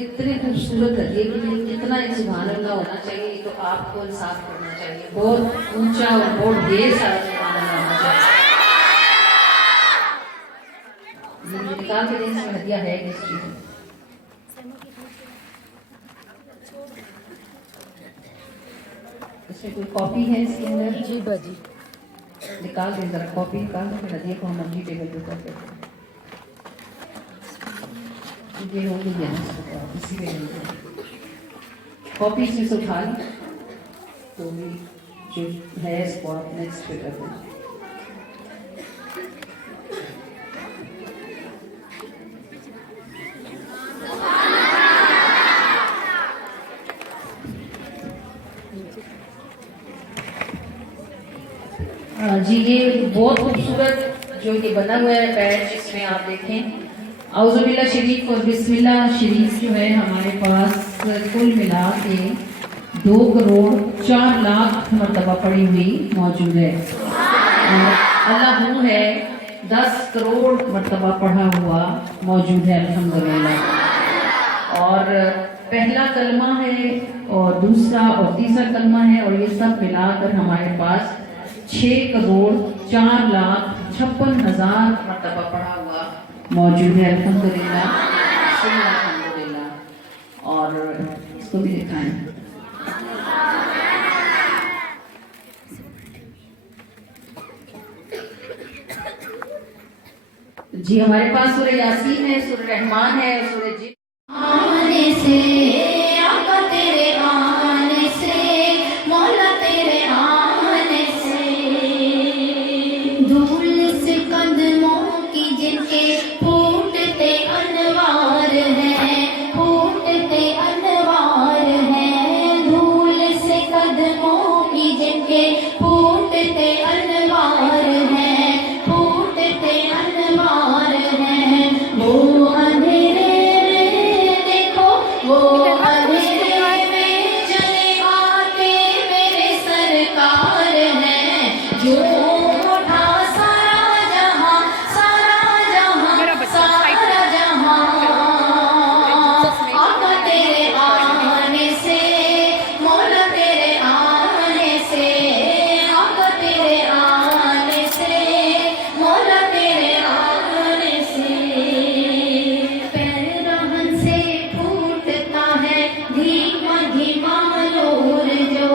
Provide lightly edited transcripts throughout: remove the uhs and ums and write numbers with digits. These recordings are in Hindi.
इतनी खूबसूरत हदिये के लिए कितना सुभान अल्लाह होना चाहिए, तो आपको इंसाफ करना चाहिए। बहुत ऊंचा और बहुत ढेर सारा सुभान अल्लाह होना चाहिए। निकाल के दिन इसमें हदिया है किस चीज में? इसमें कोई कॉपी है इसके अंदर? जी बाजी निकाल दें जरा, कॉपी निकाल दें, फिर हदिया को हम अगली टेबल पे करते हैं। ये हो गई है इसी में कॉपी से उठा ली, तो जो है इसको आप नेक्स्ट पे कर दें। जी ये बहुत खूबसूरत जो ये बना हुआ है बैच, इसमें आप देखें औज़ुबिल्लाह शरीफ और बिस्मिल्लाह शरीफ जो है हमारे पास कुल मिला के 2 करोड़ 4 लाख मरतबा पड़ी हुई मौजूद है। अल्लाह है 10 करोड़ मरतबा पढ़ा हुआ मौजूद है अल्हम्दुलिल्लाह। और पहला कलमा है और दूसरा और तीसरा कलमा है, और ये सब मिलाकर हमारे पास 6 करोड़ 4 लाख 56,000 मरतबा पढ़ा हुआ मौजूद है अल्हम्दुलिल्लाह। और इसको भी दिखाएं। जी हमारे पास सूरह यासीन है, सूरह रहमान है, सूरह जिन आने से आका तेरे आने से मौला तेरे आने से धूल से कदमों की जिनके फूटते अनवार हैं, फूटते अनवार हैं। धूल से कदमों की जिनके फूटते अनवार हैं, फूटते अनवार हैं। वो अंधेरे में देखो, वो अंधेरे में चले आते मेरे सरकार हैं, जो उठा सारा जहां, सारा जहां, सारा जहां। आका तेरे आने से मौला तेरे आने से, आका तेरे आने से मौला तेरे आने से। पैरहन से फूटता है धीमा धीमा नूर जो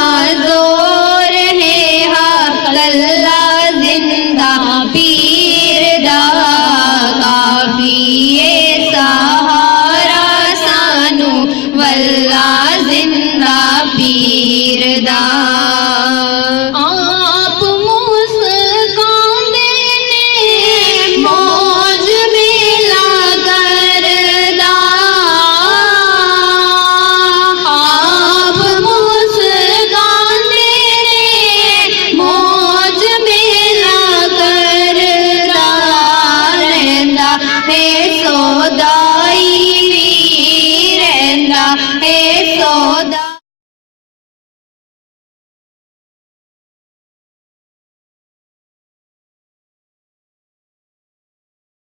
यादों